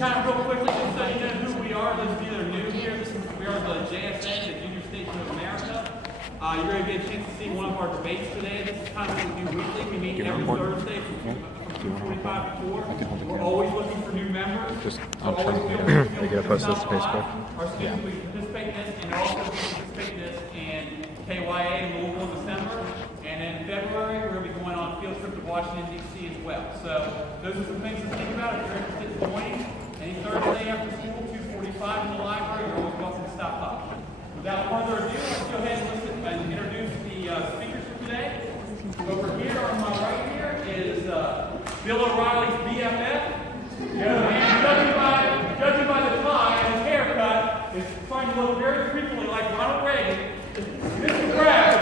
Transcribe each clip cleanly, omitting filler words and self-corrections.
kind of real quickly, just so you know who we are, those of you that are new here, we are the JSA, the Junior Station of America. You're going to get a chance to see one of our debates today. This is kind of what we do weekly. We meet every Thursday from 2:45 to 4. We're always looking for new members. I'll try to get a post this to Facebook. Our students, we participate in this, and also we participate in this in KYA in Louisville in December. And then in February, we're going to be going on a field trip to Washington, D.C. as well. So those are some things to think about if you're interested in joining. Any Thursday after school, 2:45 in the library, you're always welcome to stop by. Without further ado, let's go ahead and listen and introduce the speakers for today. Over here on my right here is Bill O'Reilly's BFF. And judging by the tie and his haircut, is trying to look very frequently like Ronald Reagan. Mr. Brad.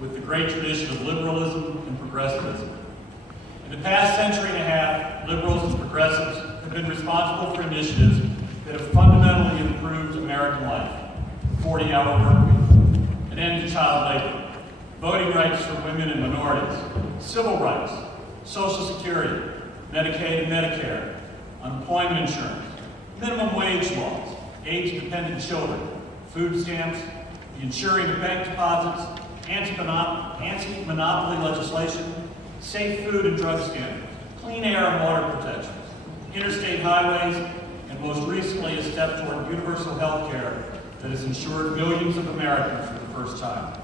With the great tradition of liberalism and progressivism. In the past century and a half, liberals and progressives have been responsible for initiatives that have fundamentally improved American life. 40-hour work week, an end to child labor, voting rights for women and minorities, civil rights, Social Security, Medicaid and Medicare, unemployment insurance, minimum wage laws, age-dependent children, food stamps, the insuring of bank deposits, anti-monopoly legislation, safe food and drug standards, clean air and water protections, interstate highways, and most recently a step toward universal health care that has insured millions of Americans for the first time.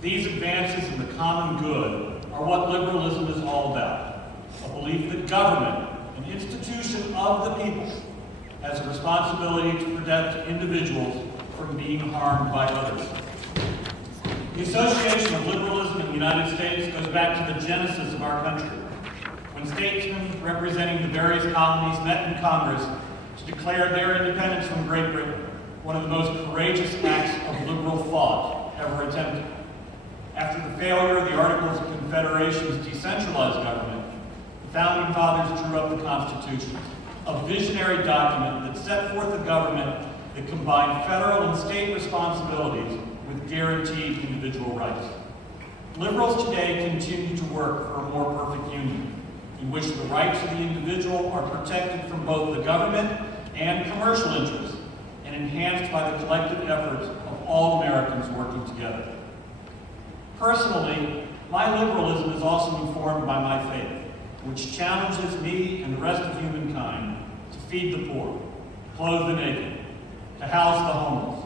These advances in the common good are what liberalism is all about, a belief that government, an institution of the people, has a responsibility to protect individuals from being harmed by others. The association of liberalism in the United States goes back to the genesis of our country, when statesmen representing the various colonies met in Congress to declare their independence from Great Britain, one of the most courageous acts of liberal thought ever attempted. After the failure of the Articles of Confederation to decentralize government, the Founding Fathers drew up the Constitution, a visionary document that set forth a government that combined federal and state responsibilities with guaranteed individual rights. Liberals today continue to work for a more perfect union, in which the rights of the individual are protected from both the government and commercial interests, and enhanced by the collective efforts of all Americans working together. Personally, my liberalism is also informed by my faith, which challenges me and the rest of humankind to feed the poor, clothe the naked, to house the homeless,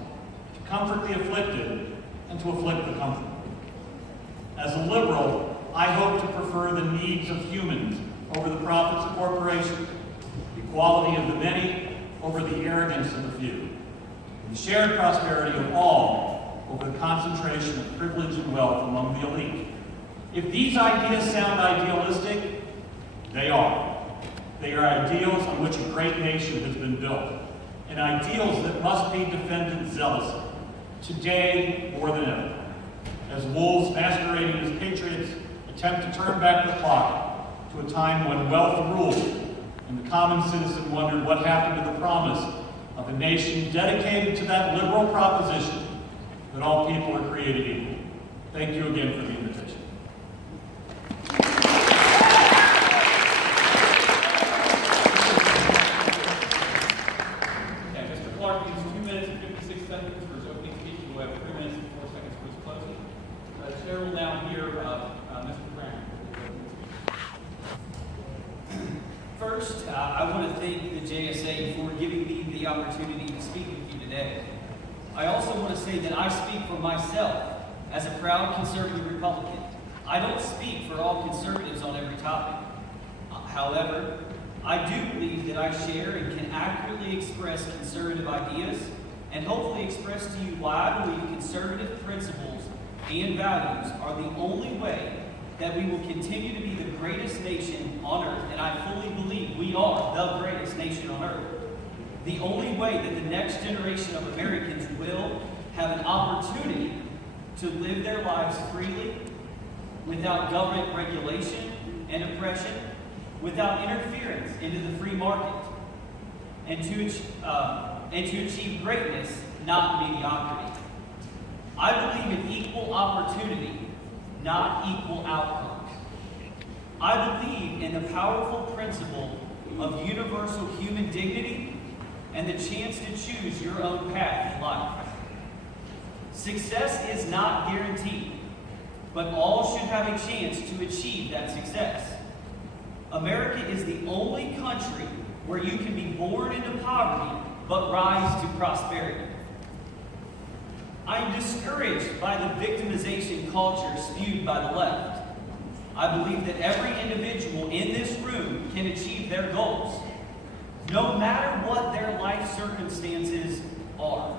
to comfort the afflicted, and to afflict the comforted. As a liberal, I hope to prefer the needs of humans over the profits of corporations, the equality of the many over the arrogance of the few, and the shared prosperity of all over the concentration of privilege and wealth among the elite. If these ideas sound idealistic, they are. They are ideals on which a great nation has been built, and ideals that must be defended zealously, today more than ever, as wolves masquerading as patriots attempt to turn back the clock to a time when wealth ruled and the common citizen wondered what happened to the promise of a nation dedicated to that liberal proposition that all people are created equal. Thank you again for the invitation. First, I want to thank the JSA for giving me the opportunity to speak with you today. I also want to say that I speak for myself as a proud conservative Republican. I don't speak for all conservatives on every However, I do believe that I share and can accurately express conservative ideas and hopefully express to you why I believe conservative principles and values are the only way that we will continue to be the greatest nation on earth, and I fully believe we are the greatest nation on earth. The only way that the next generation of Americans will have an opportunity to live their lives freely, without government regulation and oppression, without interference into the free market, and to achieve greatness, not mediocrity. I believe in equal opportunity, not equal outcomes. I believe in the powerful principle of universal human dignity and the chance to choose your own path in life. Success is not guaranteed, but all should have a chance to achieve that success. America is the only country where you can be born into poverty but rise to prosperity. I am discouraged by the victimization culture spewed by the left. I believe that every individual in this room can achieve their goals, no matter what their life circumstances are.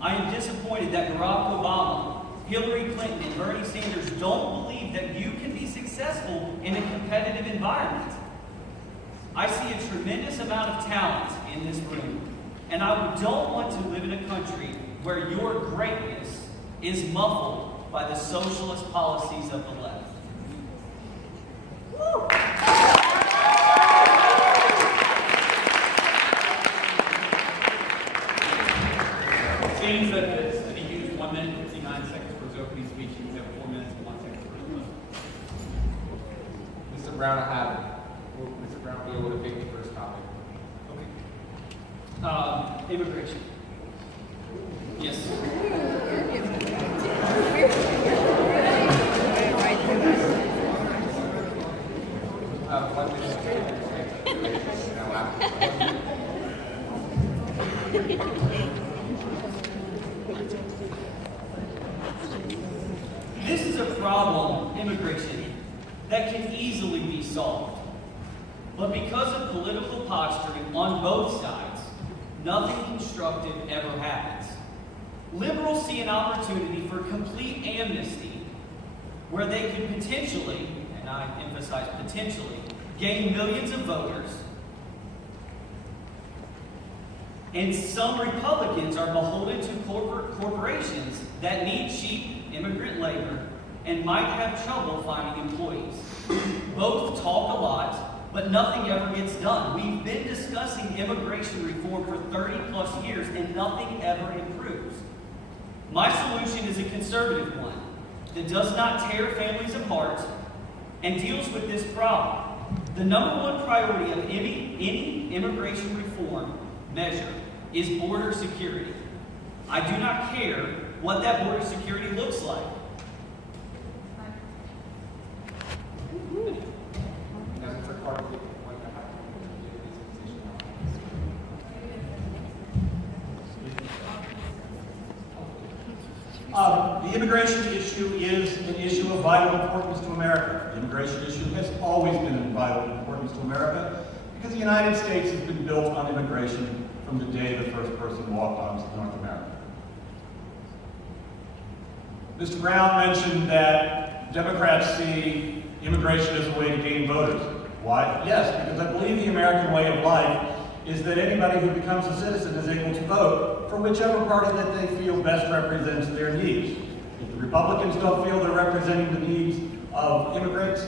I am disappointed that Barack Obama, Hillary Clinton, and Bernie Sanders don't believe that you can be successful in a competitive environment. I see a tremendous amount of talent in this room, and I don't want to live in a country where your greatness is muffled by the socialist policies of the left. It seems that he used 1 minute and 59 seconds for his opening speech. He have 4 minutes and 1 second for his close. Mr. Brown, I have it. Will Mr. Brown be able to take the first topic? Immigration. Yes. This is a problem, immigration, that can easily be solved. But because of political posturing on both sides, nothing constructive ever happens. Liberals see an opportunity for complete amnesty where they could potentially, and I emphasize potentially, gain millions of voters. And some Republicans are beholden to corporations that need cheap immigrant labor and might have trouble finding employees. Both talk a lot, but nothing ever gets done. We've been discussing immigration reform for 30 plus years and nothing ever improves. My solution is a conservative one that does not tear families apart and deals with this problem. The number one priority of any immigration reform measure is border security. I do not care what that border security looks like. Mr. Carter, what the heck is this position The immigration issue is an issue of vital importance to America. The immigration issue has always been of vital importance to America because the United States has been built on immigration from the day the first person walked onto North America. Mr. Brown mentioned that Democrats see immigration as a way to gain voters. Why? Yes, because I believe the American way of life is that anybody who becomes a citizen is able to vote for whichever party that they feel best represents their needs. If the Republicans don't feel they're representing the needs of immigrants,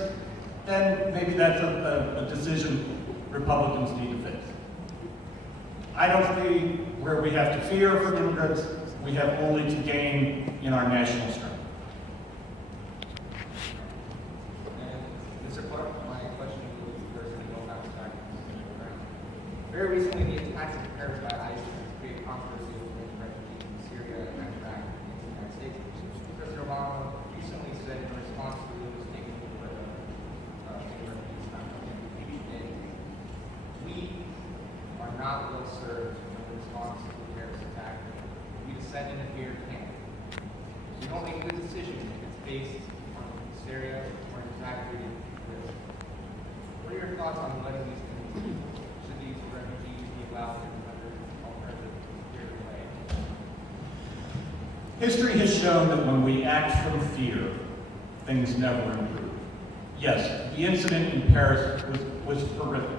then maybe that's a decision Republicans need to fix. I don't see where we have to fear from immigrants. We have only to gain in our national strength. Mr. Clark, my question will be first and go back to Dr. Brown. Very recently, the attacks in Paris by ISIS have created controversy with refugees from Syria and Iraq into the United States. President Obama recently said in response to the statement that refugees not coming in, we are not well served in response to the Paris attack. We send in a fear camp. We don't make good decisions if it's based on hysteria or exaggerated risk. What are your thoughts on letting these continue? Should these refugees be allowed in under alternative security way? History has shown that when we act from fear, things never improve. Yes, the incident in Paris was horrific,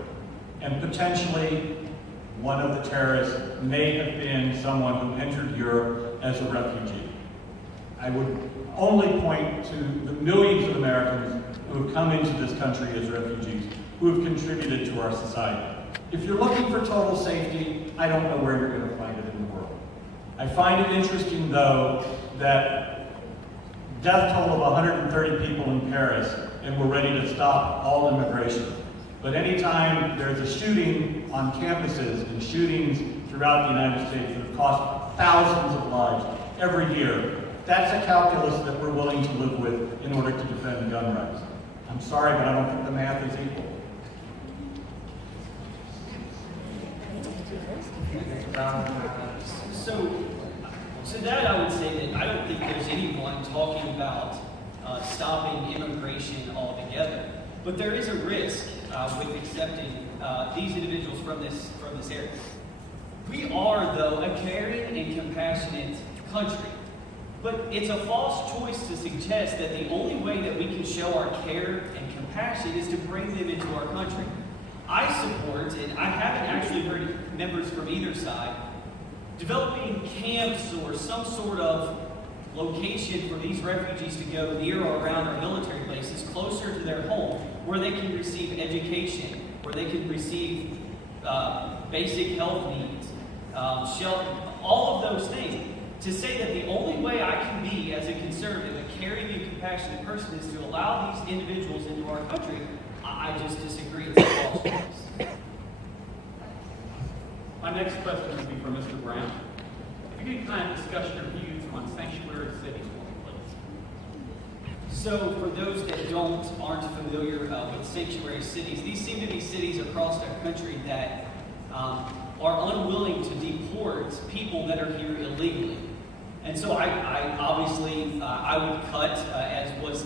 and potentially one of the terrorists may have been someone who entered Europe as a refugee. I would only point to the millions of Americans who have come into this country as refugees, who have contributed to our society. If you're looking for total safety, I don't know where you're going to find it in the world. I find it interesting, though, that death toll of 130 people in Paris, and we're ready to stop all immigration. But anytime there's a shooting on campuses and shootings throughout the United States that have cost thousands of lives every year, that's a calculus that we're willing to live with in order to defend gun rights. I'm sorry, but I don't think the math is equal. So, to that I would say that I don't think there's anyone talking about stopping immigration altogether. But there is a risk with accepting these individuals from this area. We are, though, a caring and compassionate country. But it's a false choice to suggest that the only way that we can show our care and compassion is to bring them into our country. I support, and I haven't actually heard members from either side, developing camps or some sort of location for these refugees to go near or around our military bases, closer to their home, where they can receive education, where they can receive basic health needs, shelter, all of those things. To say that the only way I can be, as a conservative, a caring and compassionate person, is to allow these individuals into our country, I just disagree. It's a false choice. My next question would be for Mr. Brown. If you could kind of discuss your views on sanctuary cities, please. So, for those that aren't familiar with sanctuary cities, these seem to be cities across our country that are unwilling to deport people that are here illegally. And so I obviously would cut, as was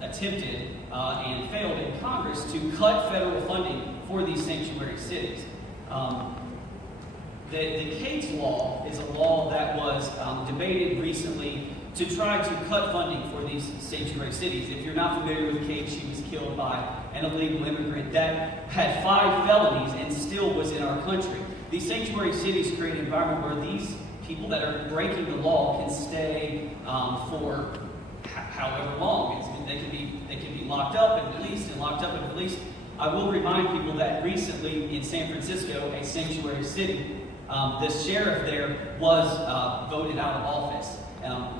attempted and failed in Congress, to cut federal funding for these sanctuary cities. The Cates Law is a law that was debated recently to try to cut funding for these sanctuary cities. If you're not familiar with Cates, she was killed by an illegal immigrant that had 5 felonies and still was in our country. These sanctuary cities create an environment where these people that are breaking the law can stay for however long. They can be locked up and released and locked up and released. I will remind people that recently in San Francisco, a sanctuary city, the sheriff there was voted out of office.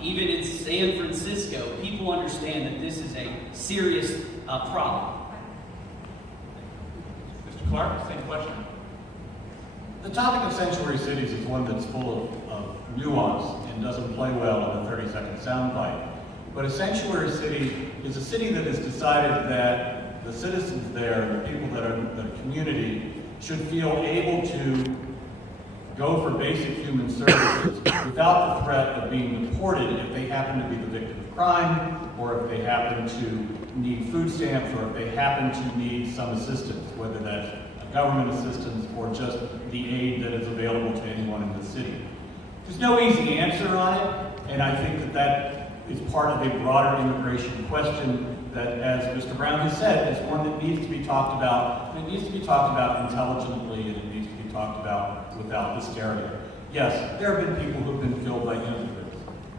Even in San Francisco, people understand that this is a serious problem. Mr. Clark, same question. The topic of sanctuary cities is one that's full of nuance and doesn't play well in a 30-second soundbite. But a sanctuary city is a city that has decided that the citizens there, the people that are the community, should feel able to go for basic human services without the threat of being deported if they happen to be the victim of crime, or if they happen to need food stamps, or if they happen to need some assistance, whether that's government assistance or just the aid that is available to anyone in the city. There's no easy answer on it, and I think that is part of a broader immigration question that, as Mr. Brown has said, is one that needs to be talked about, and it needs to be talked about intelligently, and it needs to be talked about without hysteria. Yes, there have been people who have been killed by immigrants,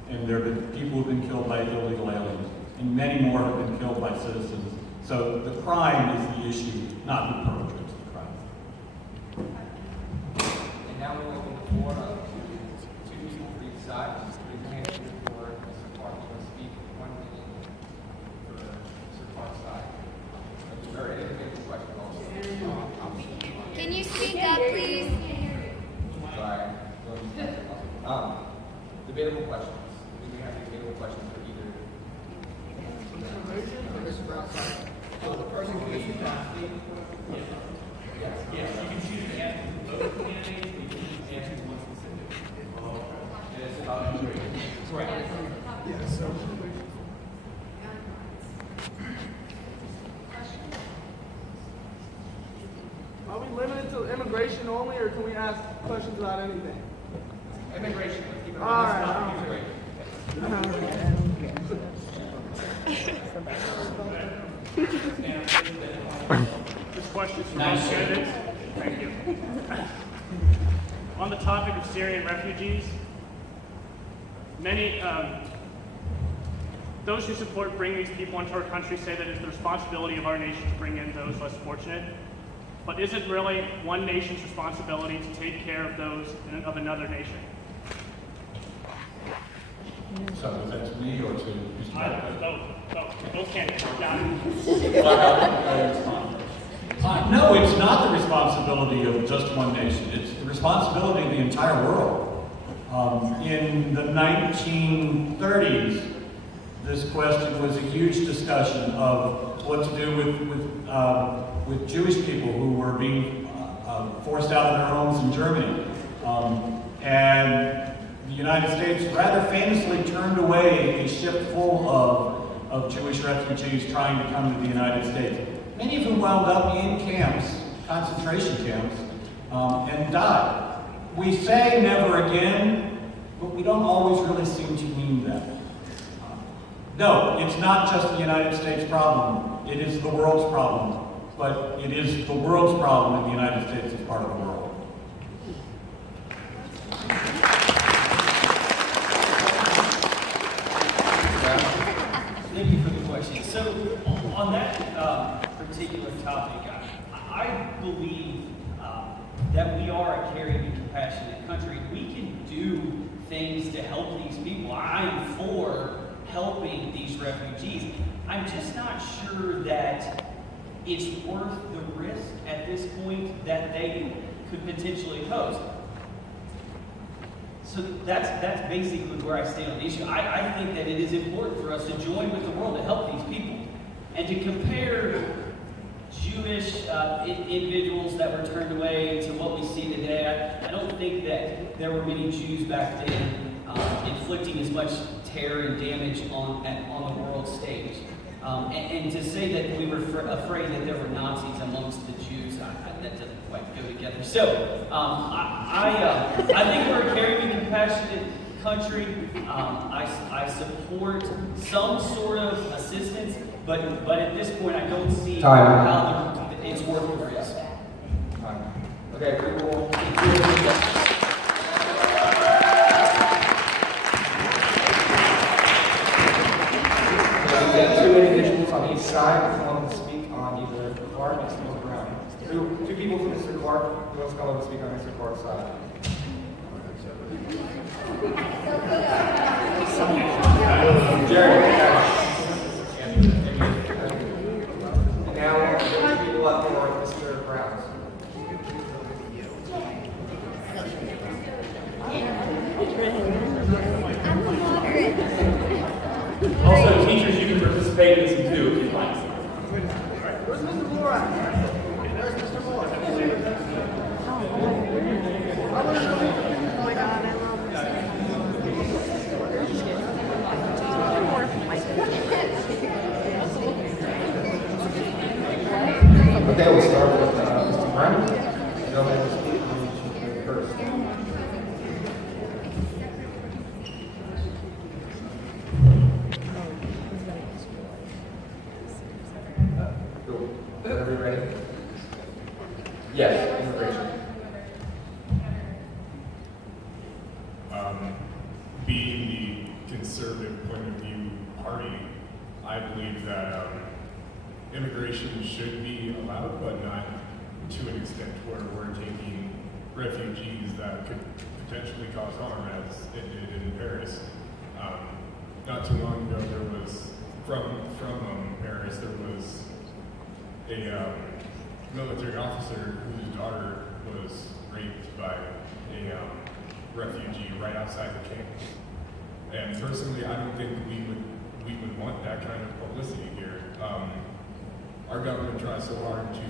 and there have been people who have been killed by illegal aliens, and many more have been killed by citizens. So the crime is the issue, not who perpetrates the crime. And now we'll open the floor up to 2 people for each side. Raise your hand for Mr. Clark. You want to speak 1 minute for Mr. Clark's side. Or individual question also. Can you speak up, please? Sorry. Debatable questions. Do we have any debatable questions for either? Yes, you can choose to ask both candidates, or you can choose to ask one specific. And it's about immigration. Correct. Are we limited to immigration only, or can we ask questions about anything? Immigration, let's keep it All on right. this topic. This question is for both candidates. Thank you. On the topic of Syrian refugees, many, those who support bringing these people into our country say that it's the responsibility of our nation to bring in those less fortunate. But is it really one nation's responsibility to take care of those of another nation? So is that to me or to Mr. Both candidates. John. No, it's not the responsibility of just one nation. It's the responsibility of the entire world. In the 1930s, this question was a huge discussion of what to do with Jewish people who were being forced out of their homes in Germany. And the United States rather famously turned away a ship full of Jewish refugees trying to come to the United States. Many of whom wound up in camps, concentration camps, and died. We say never again, but we don't always really seem to mean that. No, it's not just the United States problem. It is the world's problem. But it is the world's problem, and the United States is part of the world. Thank you for the question. So, on that particular topic, I believe that we are a caring and compassionate country. We can do things to help these people. I'm for helping these refugees. I'm just not sure that it's worth the risk at this point that they could potentially pose. So that's basically where I stand on the issue. I think that it is important for us to join with the world to help these people. And to compare Jewish individuals that were turned away to what we see today, I don't think that there were many Jews back then inflicting as much terror and damage on the world stage. And to say that we were afraid that there were Nazis amongst the Jews, that doesn't quite go together. So I think we're a caring and compassionate country. I support some sort of assistance, but at this point I don't see how it's worth the risk. Okay, we will. We have two individuals on each side who want to speak on either Mr. Clark or Mr. Brown. Two people from Mr. Clark who wants to come up and speak on Mr. Clark's side. Jerry, and now we're going to people up for Mr. Brown. Also, teachers, you can participate in this too if you'd like. Where's Mr. Moore at? There's Mr. Moore. Oh my God, I love Okay, we'll start with Mr. Brown. Go ahead and speak first. Whenever you're ready. Yes, immigration. Being the conservative point of view party, I believe that immigration should be allowed, but not to an extent where we're taking refugees that could potentially cause harm, as it did in Paris. Not too long ago, there was from Paris, there was a military officer whose daughter was raped by a refugee right outside the camp. And personally, I don't think we would want that kind of publicity here. Our government tries so hard to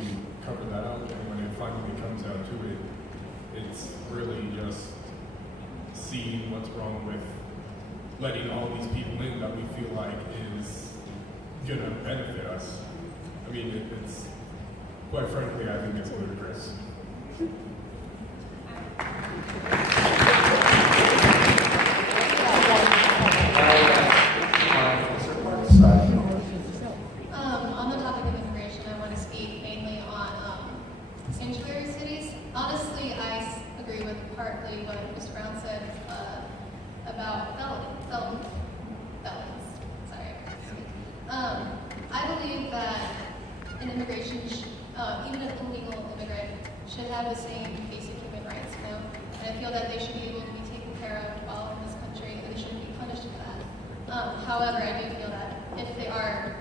cover that up, and when it finally comes down to it, it's really just seeing what's wrong with letting all these people in that we feel like is gonna benefit us. I mean, quite frankly, I think it's ludicrous. On the topic of immigration, I want to speak mainly on sanctuary cities. Honestly, I agree with partly what Mr. Brown said about felons. Sorry. I believe that an immigration, even an illegal immigrant, should have the same basic human rights, you know? And I feel that they should be able to be taken care of while in this country, and they shouldn't be punished for that. However, I do feel that if they are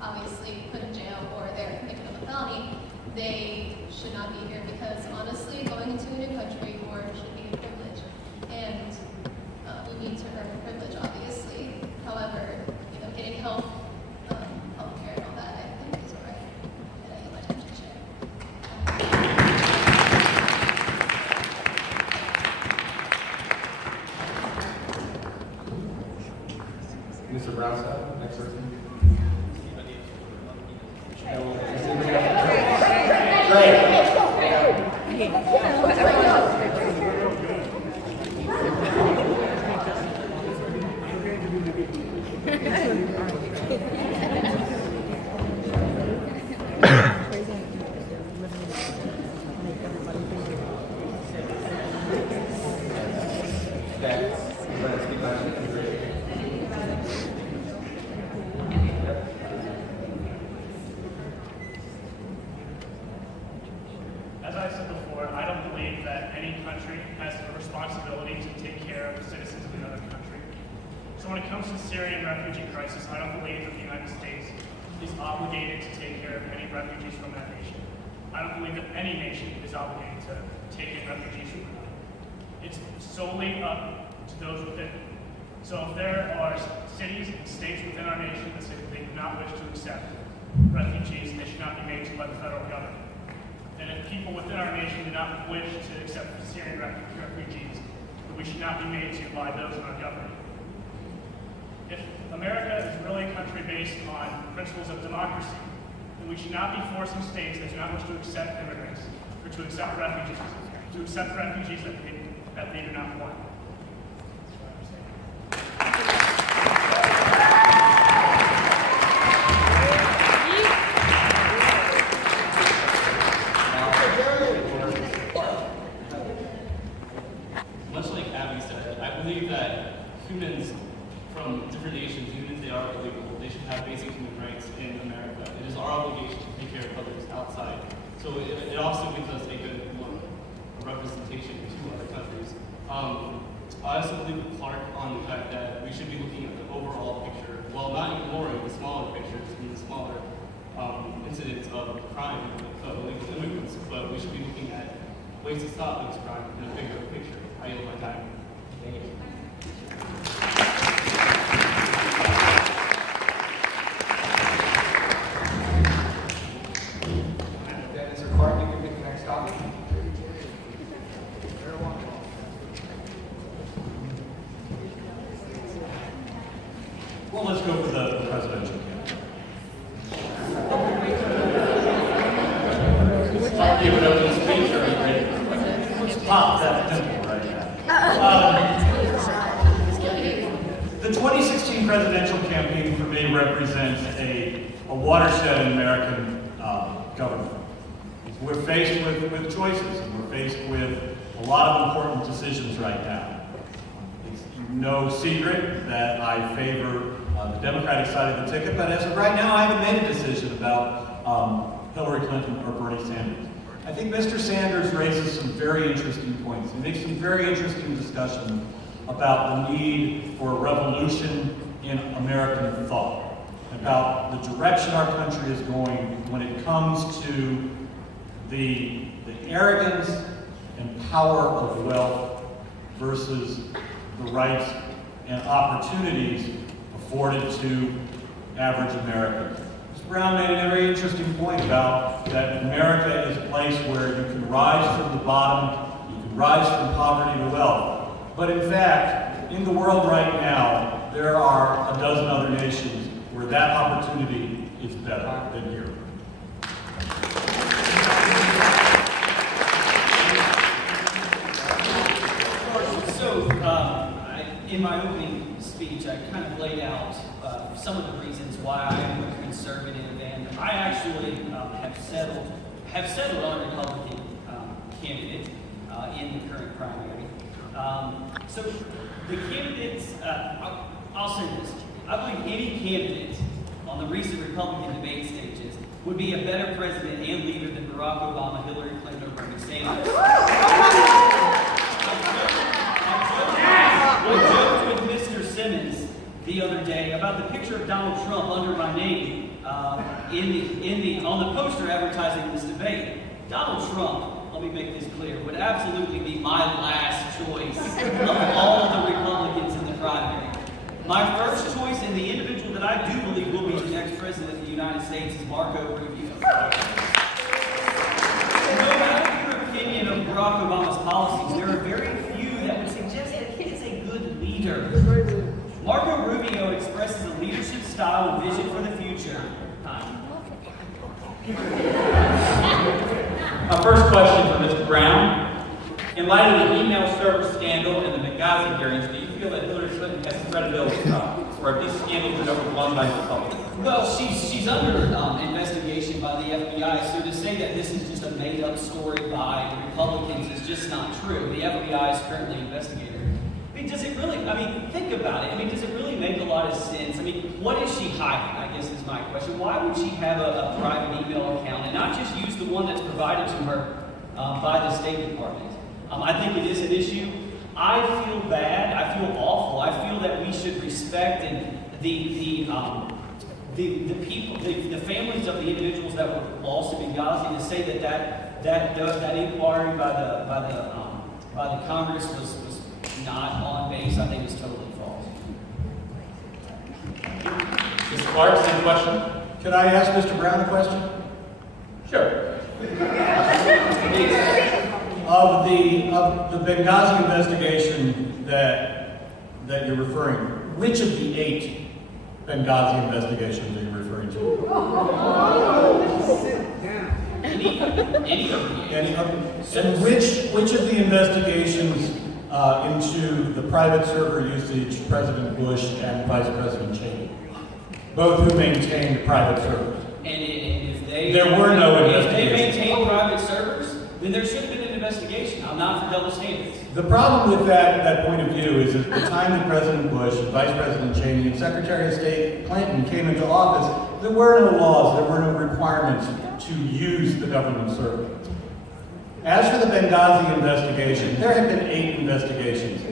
obviously put in jail or they're convicted of a felony, they should not be here because honestly, going into a new country should be a privilege. And we need to earn a privilege, obviously. However, getting health care and all that, I think is all right. And I get my attention to share. Mr. Brownstone, next person. As I said before, I don't believe that any country has the responsibility to take care of the citizens of another country. So when it comes to the Syrian refugee crisis, I don't believe that the United States is obligated to take care of any refugees from that nation. I don't believe that any nation is obligated to take in refugees from another. It's solely up to those within. So if there are cities and states within our nation that say that they do not wish to accept refugees, they should not be made to by the federal government. And if people within our nation do not wish to accept Syrian refugees, then we should not be made to by those in our government. If America is really a country based on principles of democracy, then we should not be forcing states that do not wish to accept immigrants or to accept refugees that they do not want. Much like Abby said, I believe that humans from different nations, even if they are illegal, they should have basic human rights in America. It is our obligation to take care of others outside. So it also gives us a good representation to other countries. I also believe with Clark on the fact that we should be looking at the overall picture, while not ignoring the smaller pictures and the smaller incidents of crime of illegal immigrants, but we should be looking at ways to stop this crime in a bigger picture. I yield my time. Thank you. Mr. Clark, you can pick the next topic. Well, let's go for the presidential candidate. Clark gave an open speech or Let's pop that pimple right now. The 2016 presidential campaign for me represents a watershed in American government. We're faced with choices, and we're faced with a lot of important decisions right now. It's no secret that I favor the Democratic side of the ticket, but as of right now, I haven't made a decision about Hillary Clinton or Bernie Sanders. I think Mr. Sanders raises some very interesting points. He makes some very interesting discussion about the need for a revolution in American thought, about the direction our country is going when it comes to the arrogance and power of wealth versus the rights and opportunities afforded to average Americans. Mr. Brown made a very interesting point about that America is a place where you can rise from the bottom, you can rise from poverty to wealth. But in fact, in the world right now, there are a dozen other nations where that opportunity is better than here. in my opening speech, I kind of laid out some of the reasons why I am a conservative, and I actually have settled on a Republican candidate in the current primary. So the candidates, I'll say this: I believe any candidate on the recent Republican debate stages would be a better president and leader than Barack Obama, Hillary Clinton, or Bernie Sanders. I joked with Mr. Simmons the other day about the picture of Donald Trump under my name on the poster advertising this debate. Donald Trump, let me make this clear, would absolutely be my last choice of all the Republicans in the primary. My first choice, and the individual that I do believe will be the next president of the United States, is Marco Rubio. No matter your opinion of Barack Obama's policies, there are very few that would suggest that he is a good leader. Marco Rubio expresses a leadership style and vision for the future. My first question for Mr. Brown. In light of the email server scandal and the Benghazi hearings, do you feel that Hillary Clinton has credibility problems, or have these scandals been overblown by the public? Well, she's under investigation by the FBI, so to say that this is just a made-up story by the Republicans is just not true. The FBI is currently investigating her. I mean, does it really, think about it. Does it really make a lot of sense? What is she hiding, I guess is my question. Why would she have a private email account and not just use the one that's provided to her by the State Department? I think it is an issue. I feel bad. I feel awful. I feel that we should respect the people, the families of the individuals that were lost in Benghazi. To say that inquiry by the Congress was not on base, I think is totally false. Mr. Clark, same question? Could I ask Mr. Brown a question? Sure. Of the Benghazi investigation that you're referring, which of the 8 Benghazi investigations are you referring to? Any of the Any of them? And which of the investigations into the private server usage, President Bush and Vice President Cheney, both who maintained private servers? And if they There were no if they investigations. maintain private servers, then there should have been an investigation. I'm not for double standards. The problem with that point of view is at the time that President Bush, Vice President Cheney, and Secretary of State Clinton came into office, there were no laws, there were no requirements to use the government server. As for the Benghazi investigation, there have been 8 investigations.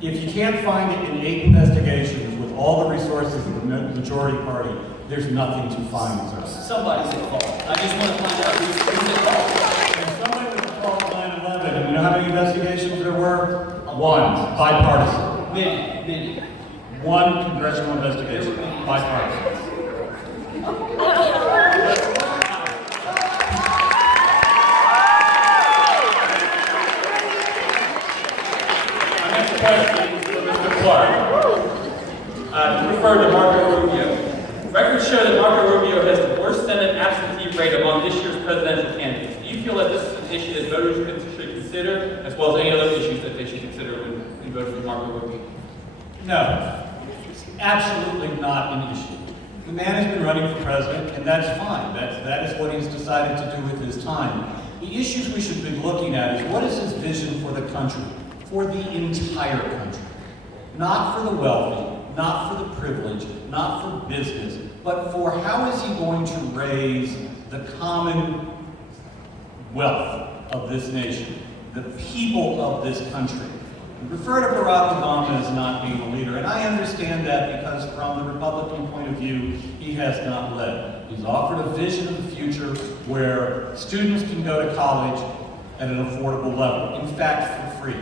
If you can't find it in 8 investigations with all the resources of the majority party, there's nothing to find, sir. Somebody's at fault. I just want to find out who's at fault. And somebody was called 9/11, and you know how many investigations there were? 1, bipartisan. Many. 1 congressional investigation, bipartisan. My next question is for Mr. Clark. You referred to Marco Rubio. Records show that Marco Rubio has the worst Senate absentee rate among this year's presidential candidates. Do you feel that this is an issue that voters should consider, as well as any other issues that they should consider when voting for Marco Rubio? No, it's absolutely not an issue. The man has been running for president, and that's fine. That is what he's decided to do with his time. The issues we should be looking at is what is his vision for the country, for the entire country. Not for the wealthy, not for the privileged, not for business, but for how is he going to raise the common wealth of this nation, the people of this country. We refer to Barack Obama as not being a leader, and I understand that because from the Republican point of view, he has not led. He's offered a vision of the future where students can go to college at an affordable level, in fact, for free.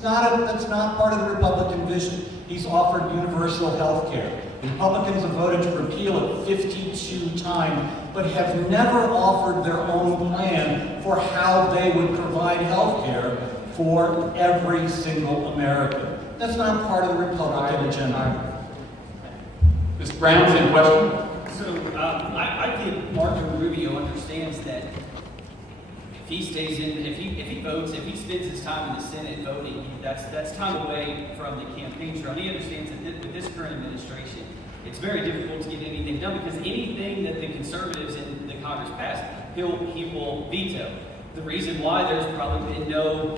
That's not part of the Republican vision. He's offered universal health care. Republicans have voted to repeal it 52 times, but have never offered their own plan for how they would provide health care for every single American. That's not part of the Republican agenda. Ms. Brown, same question? So I think Marco Rubio understands that if he stays in, if he votes, if he spends his time in the Senate voting, that's time away from the campaign trail. He understands that with this current administration, it's very difficult to get anything done because anything that the conservatives in the Congress pass, he will veto. The reason why there's probably been no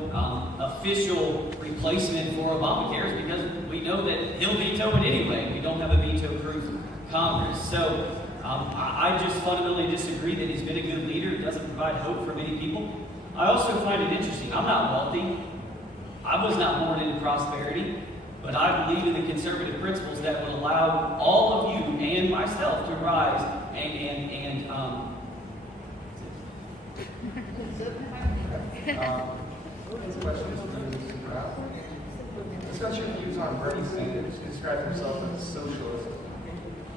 official replacement for Obamacare is because we know that he'll veto it anyway. We don't have a veto-proof Congress. So I just fundamentally disagree that he's been a good leader. It doesn't provide hope for many people. I also find it interesting. I'm not wealthy. I was not born into prosperity. But I believe in the conservative principles that would allow all of you and myself to rise and This question is for you, Mr. Brown. Discuss your views on Bernie Sanders, who describes himself as a socialist.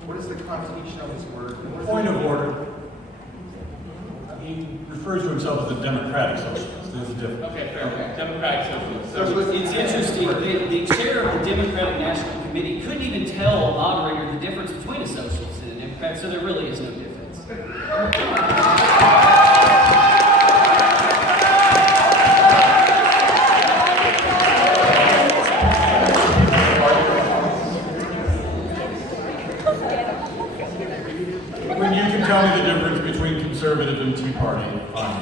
What is the connotation of his word? Point of order. He refers to himself as a democratic socialist. There's a difference. Okay, fair. Democratic socialist. it's interesting. The chair of the Democratic National Committee couldn't even tell a moderator the difference between a socialist and a Democrat, so there really is no difference. When you can tell me the difference between conservative and Tea Party, fine.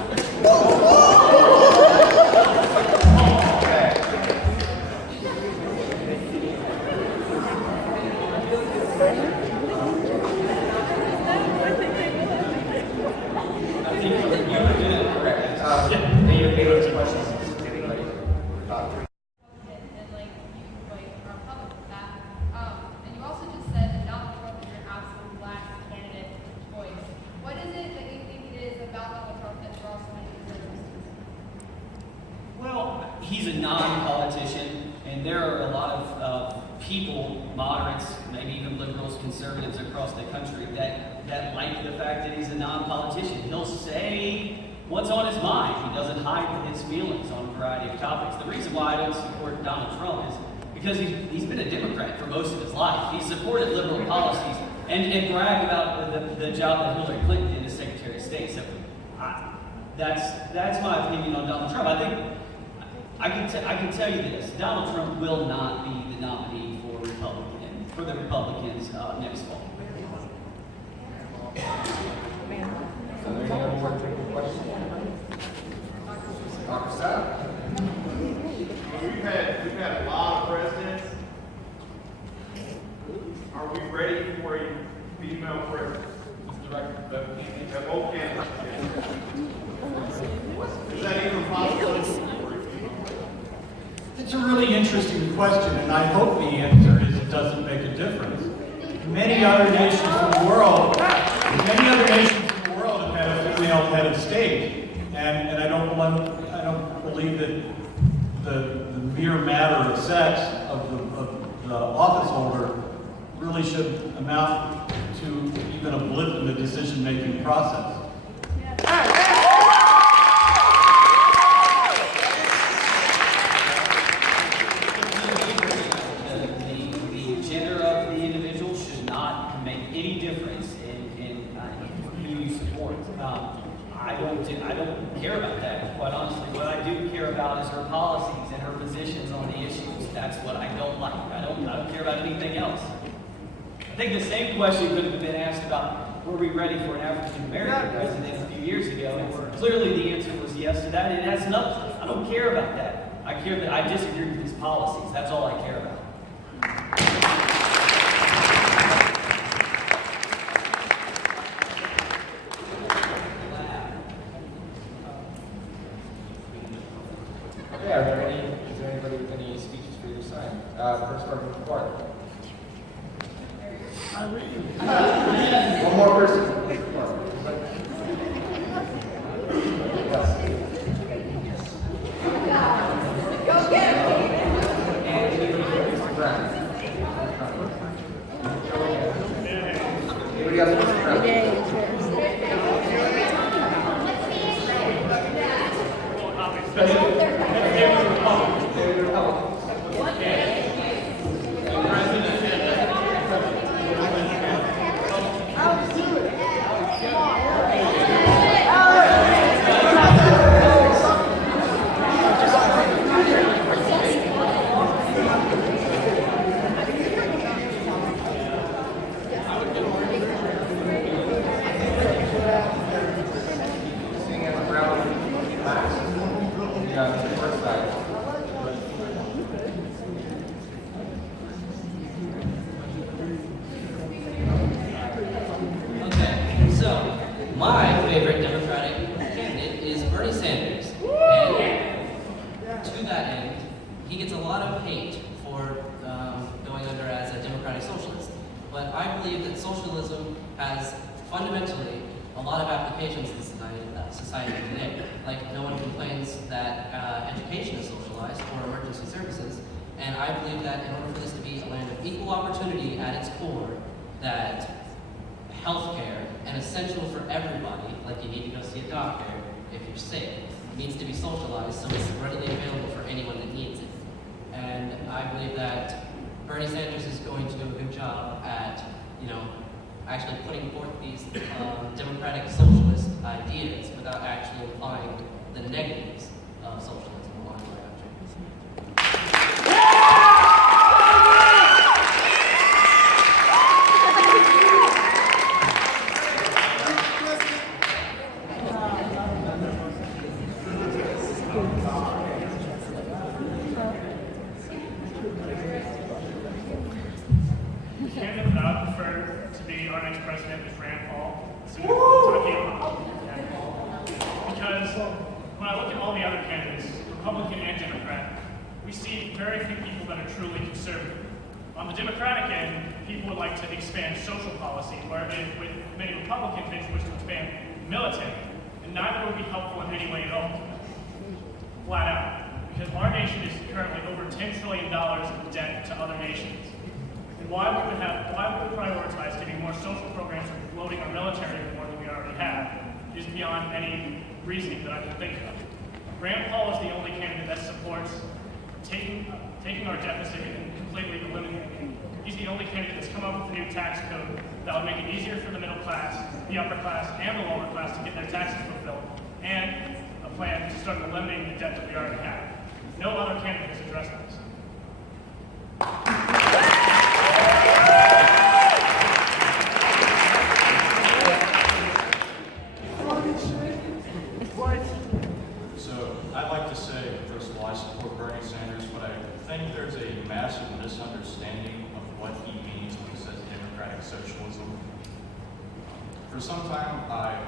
He's a non-politician, and there are a lot of people, moderates, maybe even liberals, conservatives across the country that like the fact that he's a non-politician. He'll say what's on his mind. He doesn't hide his feelings on a variety of topics. The reason why I don't support Donald Trump is because he's been a Democrat for most of his life. He's supported liberal policies and bragged about the job that Hillary Clinton did as Secretary of State. So that's my opinion on Donald Trump. I think I can tell you this: Donald Trump will not be the nominee for the Republicans next fall. Dr. Sapp. We've had a lot of presidents. Are we ready for a female president? The both candidates. Is that even possible? It's a really interesting question, and I hope the answer is it doesn't make a difference. Many other nations in the world have had a female head of state, and I don't believe that the mere matter of sex of the office holder really should amount to even a blip in the decision-making process. I don't care about that, quite honestly. What I do care about is her policies and her positions on the issues. That's what I don't like. I don't care about anything else. I think the same question could have been asked about, were we ready for an African American president a few years ago? And clearly the answer was yes to that. And it has nothing. I don't care about that. I care that I disagree with his policies. That's all I care about. Okay, is there anybody with any speeches for your side? First, Reverend Clark. One more person. Go get him! Mr. Brown. Anybody else? Mr. Brown. Sanders. And to that end, he gets a lot of hate for going under as a democratic socialist. But I believe that socialism has fundamentally a lot of applications in society today. Like, no one complains that education is socialized or emergency services. And I believe that in order for this to be a land of equal opportunity at its core, that healthcare, and essential for everybody, like you need to go see a doctor if you're sick, needs to be socialized so it's readily available for anyone that needs it. And I believe that Bernie Sanders is going to do a good job at, actually putting forth these democratic socialist ideas without actually applying the negatives of socialism along the way. Candidate that I would prefer to be our next president is Rand Paul. Because when I look at all the other candidates, Republican and Democrat, we see very few people that are truly conservative. On the Democratic end, people would like to expand social policy, where with many Republicans, they wish to expand military. And neither would be helpful in any way at all. Flat out. Because our nation is currently over $10 trillion in debt to other nations. And why we would prioritize giving more social programs and floating our military more than we already have is beyond any reasoning that I can think of. Rand Paul is the only candidate that supports taking our deficit and completely eliminating it. He's the only candidate that's come up with a new tax code that would make it easier for the middle class, the upper class, and the lower class to get their taxes fulfilled, and a plan to start eliminating the debt that we already have. No other candidate has addressed this. So I'd like to say, first of all, I support Bernie Sanders, but I think there's a massive misunderstanding of what he means when he says democratic socialism. For some time, I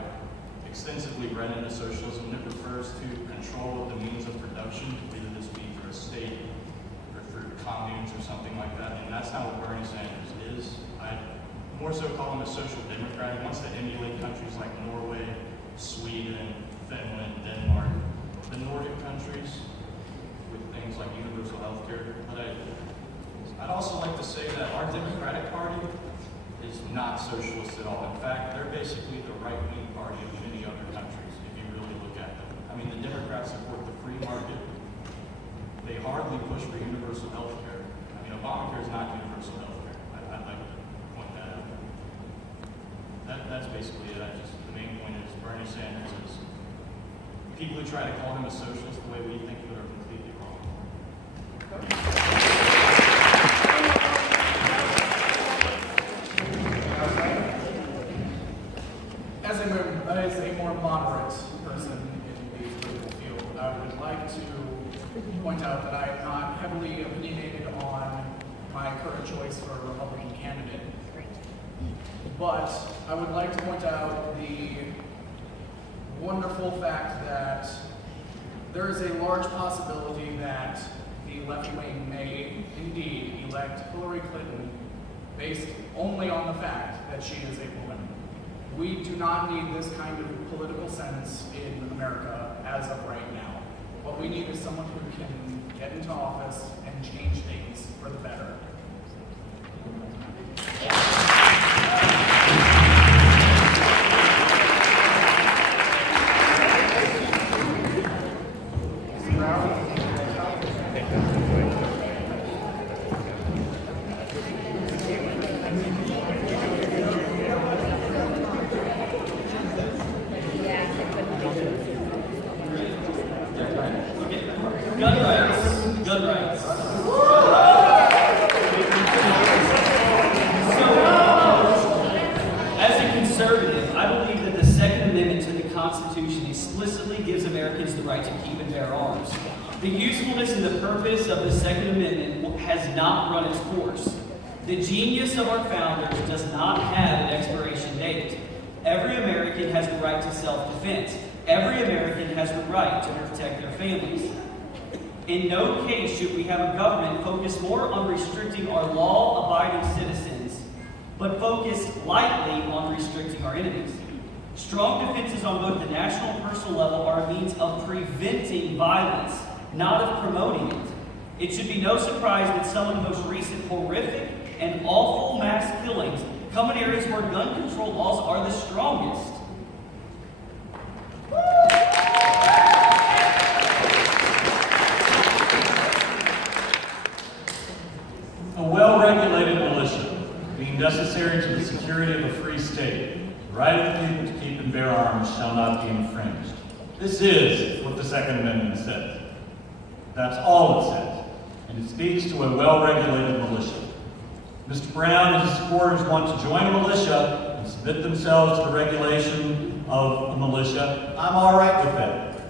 extensively read into socialism, and it refers to control of the means of production, whether this be through a state or through communes or something like that, and that's not what Bernie Sanders is. I more so call him a social democrat. He wants to emulate countries like Norway, Sweden, Finland, Denmark, the Nordic countries with things like universal health care. But I'd also like to say that our Democratic Party is not socialist at all. In fact, they're basically the right-wing party of many other countries, if you really look at them. I mean, the Democrats support the free market. They hardly push for universal health care. I mean, Obamacare is not universal health care. I'd like to point that out. That's basically it. The main point is Bernie Sanders is people who try to call him a socialist the way we think of it are completely wrong. As a more moderate person in the political field, I would like to point out that I am not heavily opinionated on my current choice for a Republican candidate. But I would like to point out the wonderful fact that there is a large possibility that the left wing may indeed elect Hillary Clinton based only on the fact that she is a woman. We do not need this kind of political sentence in America as of right now. What we need is someone who can get into office and change things for the better. Gun rights. As a conservative, I believe that the Second Amendment to the Constitution explicitly gives Americans the right to keep and bear arms. The usefulness and the purpose of the Second Amendment has not run its course. The genius of our founders does not have an expiration date. Every American has the right to self-defense. Every American has the right to protect their families. In no case should we have a government focus more on restricting our law-abiding citizens, but focus lightly on restricting our enemies. Strong defenses on both the national and personal level are a means of preventing violence, not of promoting it. It should be no surprise that some of the most recent horrific and awful mass killings come in areas where gun control laws are the strongest. A well-regulated militia, being necessary to the security of a free state, the right of the people to keep and bear arms shall not be infringed. This is what the Second Amendment says. That's all it says, and it speaks to a well-regulated militia. Mr. Brown and his supporters want to join a militia and submit themselves to the regulation of a militia. I'm all right with that.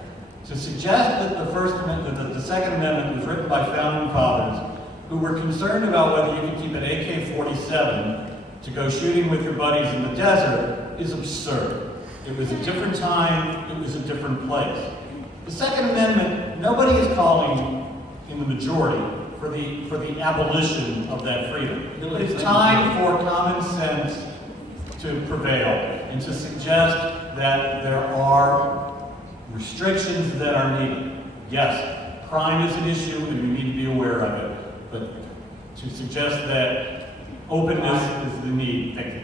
To suggest that the Second Amendment was written by founding fathers who were concerned about whether you could keep an AK-47 to go shooting with your buddies in the desert is absurd. It was a different time, it was a different place. The Second Amendment, nobody is calling in the majority for the abolition of that freedom. But it's time for common sense to prevail and to suggest that there are restrictions that are needed. Yes, crime is an issue and we need to be aware of it. But to suggest that openness is the need. Thank you.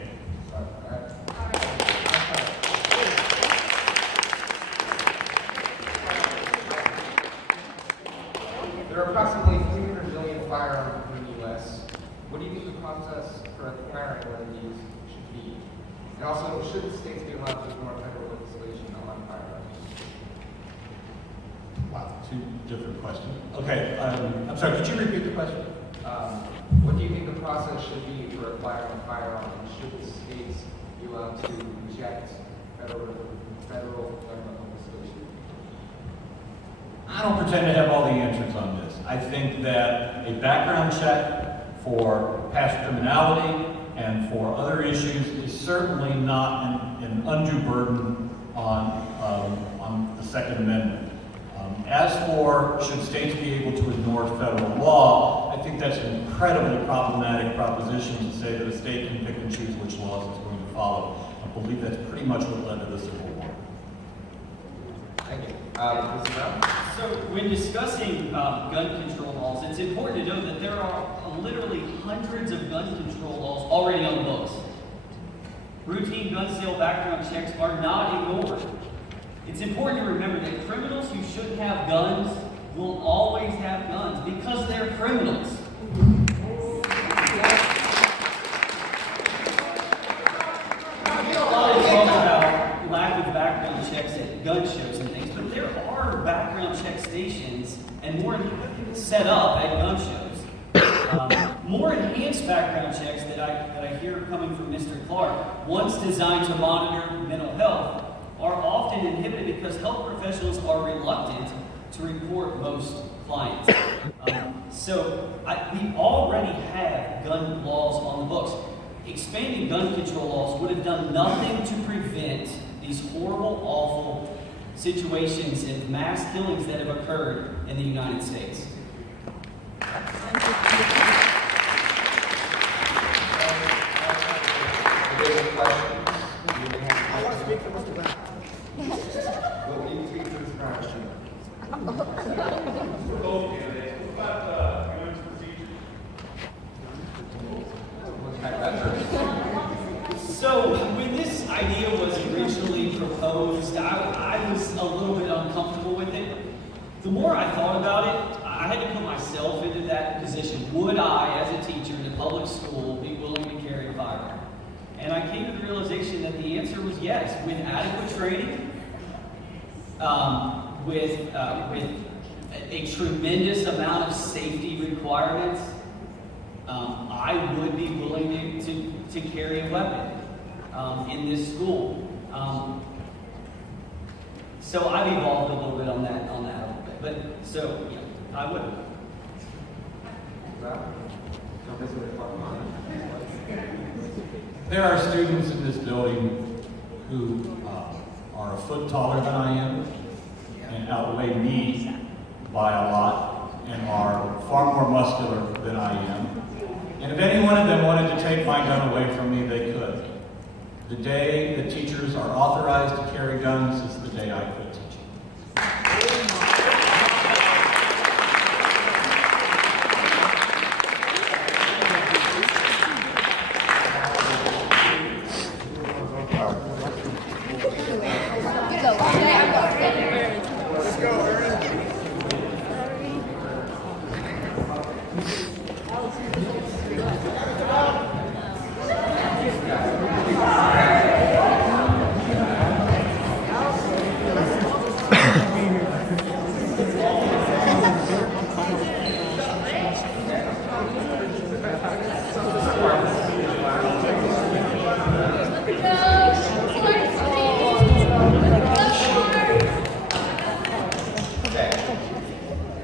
There are approximately 300 million firearms in the U.S. What do you think the process for acquiring one of these should be? And also, should the states be allowed to ignore federal legislation on firearms? Wow, two different questions. Okay, I'm sorry, could you repeat the question? What do you think the process should be for acquiring a firearm? Should the states be allowed to reject federal government legislation? I don't pretend to have all the answers on this. I think that a background check for past criminality and for other issues is certainly not an undue burden on the Second Amendment. As for should states be able to ignore federal law, I think that's an incredibly problematic proposition to say that a state can pick and choose which laws it's going to follow. I believe that's pretty much what led to the Civil War. Thank you. Mr. Brown? So when discussing gun control laws, it's important to know that there are literally hundreds of gun control laws already on the books. Routine gun sale background checks are not ignored. It's important to remember that criminals who should have guns will always have guns because they're criminals. A lot of talk about lack of background checks at gun shows and things, but there are background check stations and more set up at gun shows. More enhanced background checks that I hear coming from Mr. Clark, once designed to monitor mental health, are often inhibited because health professionals are reluctant to report most clients. We already have gun laws on the books. Expanding gun control laws would have done nothing to prevent these horrible, awful situations and mass killings that have occurred in the United States. I want to speak for Mr. Brown. Well, you can speak to Mr. Brown. So, when this idea was originally proposed, I was a little bit uncomfortable with it. The more I thought about it, I had to put myself into that position. Would I, as a teacher in a public school, be willing to carry a firearm? And I came to the realization that the answer was yes. With adequate training, with a tremendous amount of safety requirements, I would be willing to carry a weapon in this school. So I've evolved a little bit on that a little bit. But so yeah, I would. There are students in this building who are a foot taller than I am and outweigh me by a lot and are far more muscular than I am. And if any one of them wanted to take my gun away from me, they could. The day that teachers are authorized to carry guns is the day I quit teaching.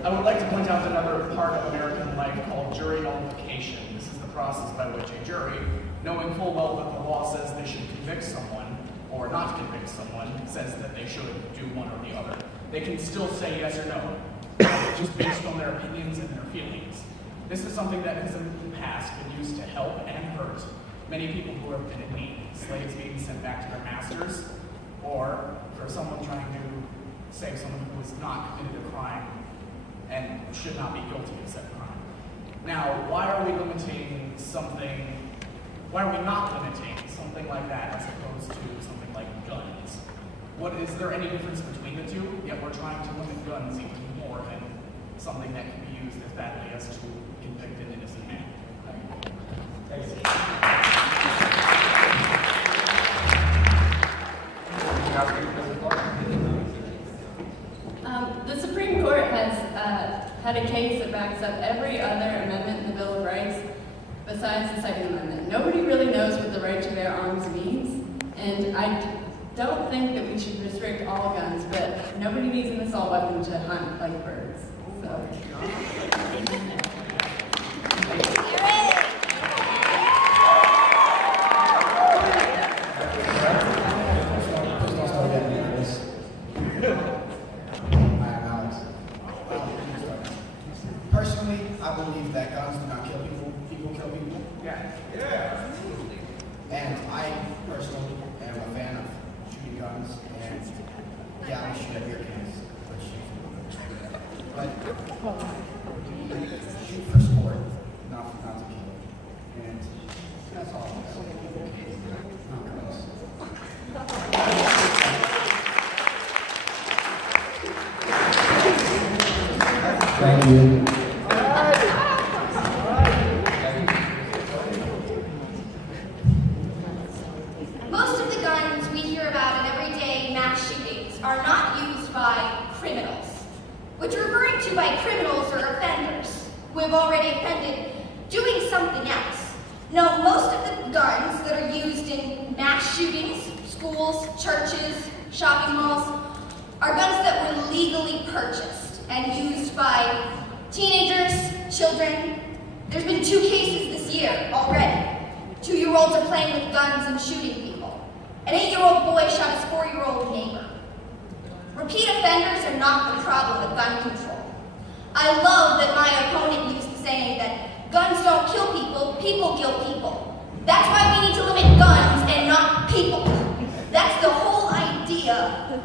I would like to point out another part of American life called jury nullification. This is the process by which a jury, knowing full well that the law says they should convict someone or not convict someone, says that they should do one or the other. They can still say yes or no, just based on their opinions and their feelings. This is something that has in the past been used to help and hurt many people who have been in need. Slaves being sent back to their masters, or for someone trying to save someone who has not committed a crime and should not be guilty of said crime. Now, why are we not limiting something like that as opposed to something like guns? Is there any difference between the two? Yet we're trying to limit guns even more than something that can be used as badly as to convict an innocent man. The Supreme Court has had a case that backs up every other amendment in the Bill of Rights besides the Second Amendment. Nobody really knows what the right to bear arms means, and I don't think that we should restrict all guns, but nobody needs an assault weapon to hunt like birds. So. Personally, I believe that guns do not kill people. People kill people. Yeah. And I personally am a fan of shooting guns, and yeah, I shoot at beer cans, but shoot for sport, not to kill. And that's all. Thank you. Most of the guns we hear about in everyday mass shootings are not used by criminals. What you're referring to by criminals are offenders who have already offended doing something else. No, most of the guns that are used in mass shootings, schools, churches, shopping malls, are guns that were legally purchased and used by teenagers, children. There's been 2 cases this year already. 2-year-olds are playing with guns and shooting people. An 8-year-old boy shot his 4-year-old neighbor. Repeat offenders are not the problem with gun control. I love that my opponent used the saying that guns don't kill people, people kill people. That's why we need to limit guns and not people. That's the whole idea.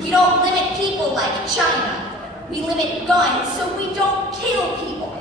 We don't limit people like China. We limit guns so we don't kill people.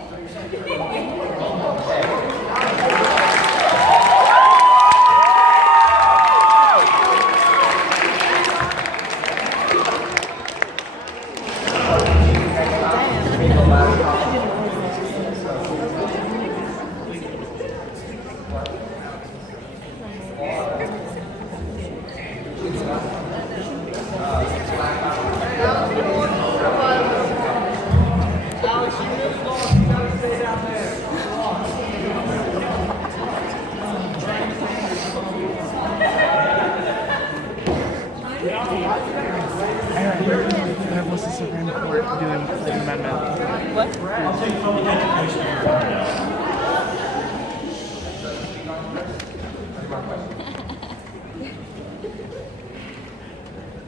That was the Supreme Court doing the amendment. What? I'll take public education right now.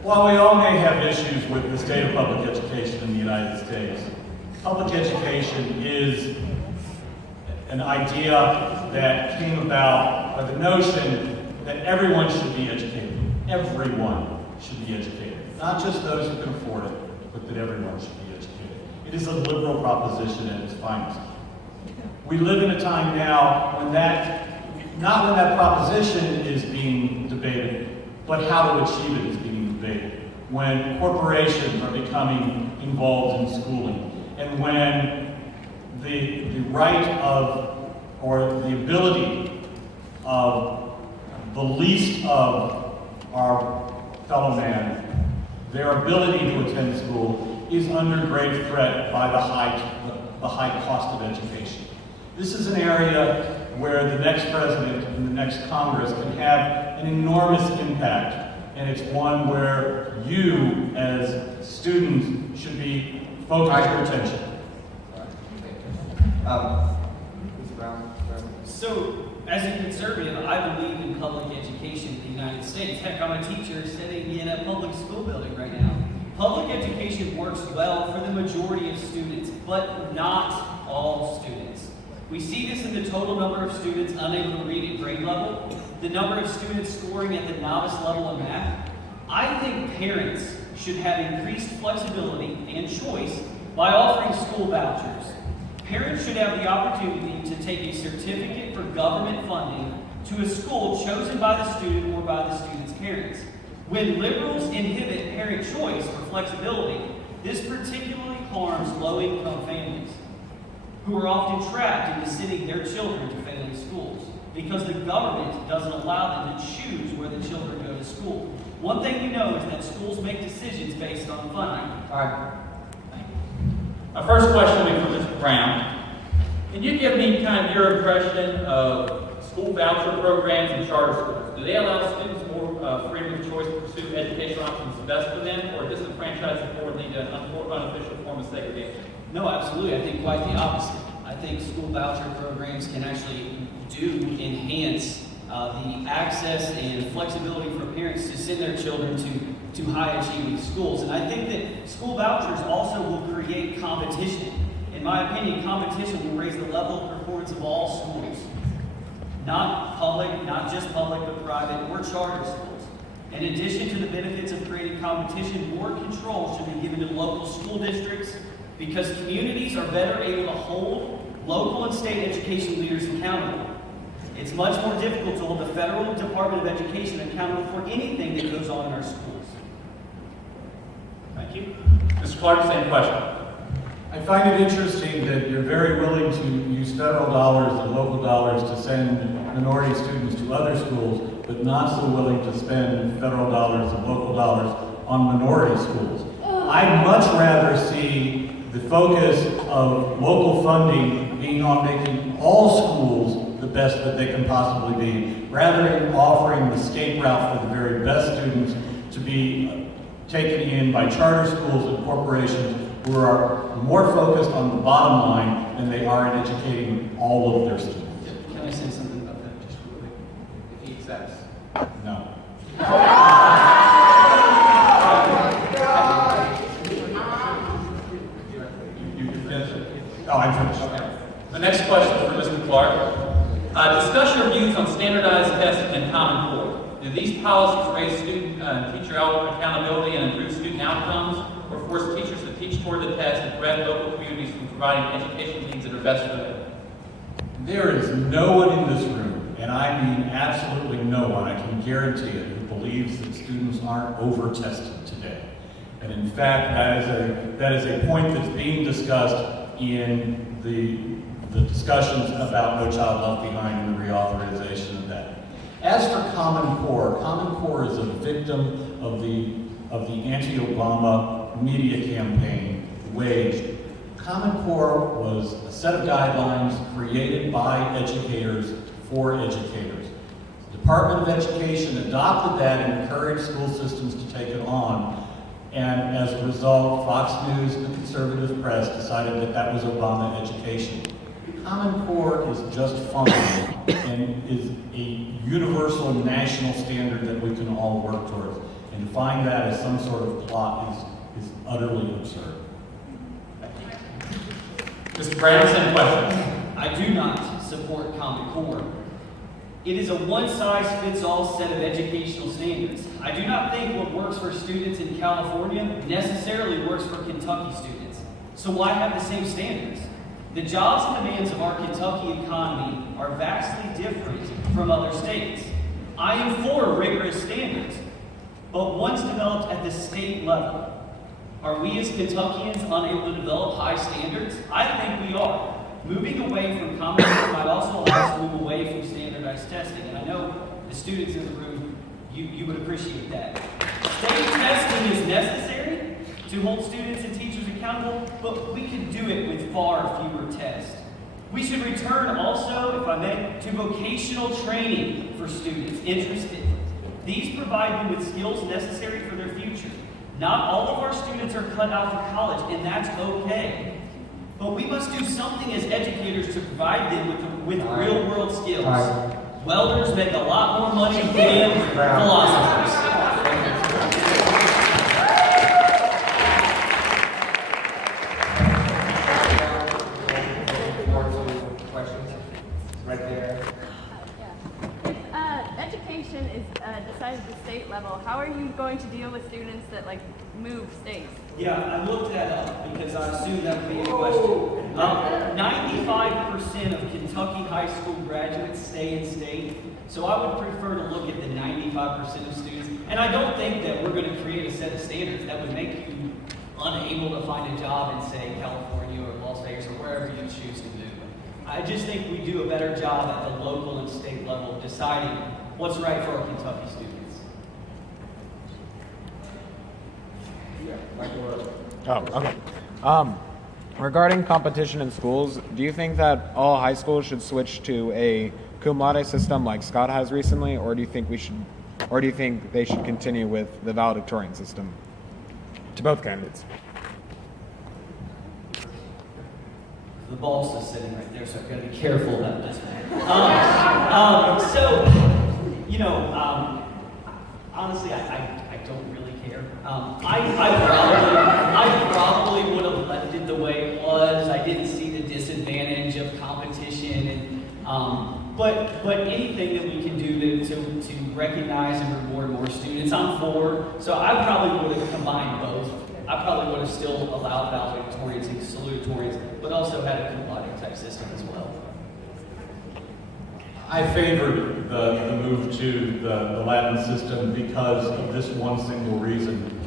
While we all may have issues with the state of public education in the United States, public education is an idea that came about by the notion that everyone should be educated. Everyone should be educated. Not just those who can afford it, but that everyone should be educated. It is a liberal proposition at its finest. We live in a time now when not when that proposition is being debated, but how to achieve it is being debated. When corporations are becoming involved in schooling, and when the right of, or the ability of the least of our fellow man, their ability to attend school is under grave threat by the high cost of education. This is an area where the next president and the next Congress can have an enormous impact, and it's one where you, as students, should be focused your attention. So, as a conservative, I believe in public education in the United States. Heck, I'm a teacher sitting in a public school building right now. Public education works well for the majority of students, but not all students. We see this in the total number of students unable to read at grade level, the number of students scoring at the novice level in math. I think parents should have increased flexibility and choice by offering school vouchers. Parents should have the opportunity to take a certificate for government funding to a school chosen by the student or by the student's parents. When liberals inhibit parent choice or flexibility, this particularly harms low-income families who are often trapped into sending their children to failing schools because the government doesn't allow them to choose where the children go to school. One thing we know is that schools make decisions based on funding. All right. My first question will be for Mr. Brown. Can you give me kind of your impression of school voucher programs and charter schools? Do they allow students more freedom of choice to pursue educational options best for them, or disenfranchise the poor lead to an unofficial form of segregation? No, absolutely. I think quite the opposite. I think school voucher programs can actually enhance the access and flexibility for parents to send their children to high-achieving schools. And I think that school vouchers also will create competition. In my opinion, competition will raise the level of performance of all schools. Not just public, but private or charter schools. In addition to the benefits of creating competition, more control should be given to local school districts because communities are better able to hold local and state education leaders accountable. It's much more difficult to hold the Federal Department of Education accountable for anything that goes on in our schools. Thank you. Mr. Clark, same question. I find it interesting that you're very willing to use federal dollars and local dollars to send minority students to other schools, but not so willing to spend federal dollars and local dollars on minority schools. I'd much rather see the focus of local funding being on making all schools the best that they can possibly be, rather than offering the escape route for the very best students to be taken in by charter schools and corporations who are more focused on the bottom line than they are in educating all of their students. Can I say something about that just real quick? If he accepts. No. Oh, I'm finished. Okay. The next question for Mr. Clark. Discuss your views on standardized tests and Common Core. Do these policies raise student and teacher accountability and improve student outcomes, or force teachers to teach toward the test and prevent local communities from providing education needs that are best for them? There is no one in this room, and I mean absolutely no one, I can guarantee it, who believes that students aren't over-tested today. And in fact, that is a point that's being discussed in the discussions about No Child Left Behind and the reauthorization of that. As for Common Core is a victim of the anti-Obama media campaign waged. Common Core was a set of guidelines created by educators for educators. The Department of Education adopted that and encouraged school systems to take it on. And as a result, Fox News and the conservative press decided that that was Obama education. Common Core is just fine and is a universal national standard that we can all work towards. And to find that as some sort of plot is utterly absurd. Mr. Branson, questions? I do not support Common Core. It is a one-size-fits-all set of educational standards. I do not think what works for students in California necessarily works for Kentucky students. So why have the same standards? The jobs and demands of our Kentucky economy are vastly different from other states. I am for rigorous standards, but once developed at the state level, are we as Kentuckians unable to develop high standards? I think we are. Moving away from Common Core might also allow us to move away from standardized testing. And I know the students in the room, you would appreciate that. State testing is necessary to hold students and teachers accountable, but we can do it with far fewer tests. We should return also, if I may, to vocational training for students interested. These provide them with skills necessary for their future. Not all of our students are cut out for college, and that's okay. But we must do something as educators to provide them with real-world skills. Welders make a lot more money than philosophers. Questions? Right there. If education is decided at the state level, how are you going to deal with students that move states? Yeah, I looked that up because I assumed that would be a question. 95% of Kentucky high school graduates stay in state, so I would prefer to look at the 95% of students. And I don't think that we're going to create a set of standards that would make you unable to find a job in, say, California or Las Vegas or wherever you choose to move. I just think we do a better job at the local and state level of deciding what's right for our Kentucky students. Oh, okay. Regarding competition in schools, do you think that all high schools should switch to a cum laude system like Scott has recently, or do you think they should continue with the valedictorian system? To both candidates. The boss is sitting right there, so I've got to be careful about this. Honestly, I don't really care. I probably would have left it the way it was. I didn't see the disadvantage of competition, and but anything that we can do to recognize and reward more students, I'm for. So I probably would have combined both. I probably would have still allowed valedictorians and salutatorians, but also had a cum laude type system as well. I favored the move to the Latin system because of this one single reason.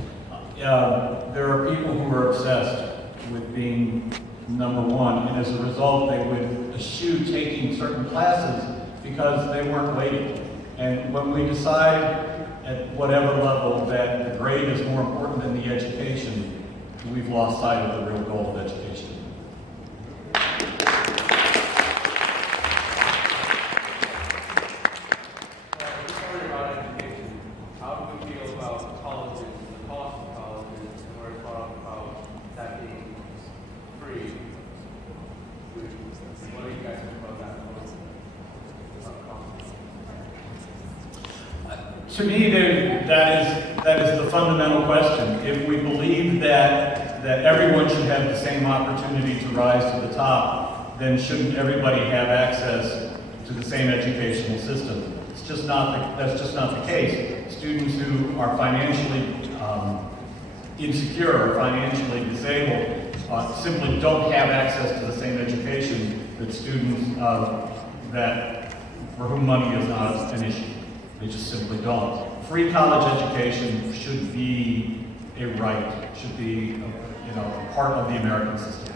There are people who are obsessed with being number one, and as a result, they would eschew taking certain classes because they weren't weighted. And when we decide at whatever level that the grade is more important than the education, we've lost sight of the real goal of education. To me, that is the fundamental question. If we believe that everyone should have the same opportunity to rise to the top, then shouldn't everybody have access to the same educational system? That's just not the case. Students who are financially insecure or financially disabled simply don't have access to the same education that students for whom money is not an issue. They just simply don't. Free college education should be a right, should be a part of the American system.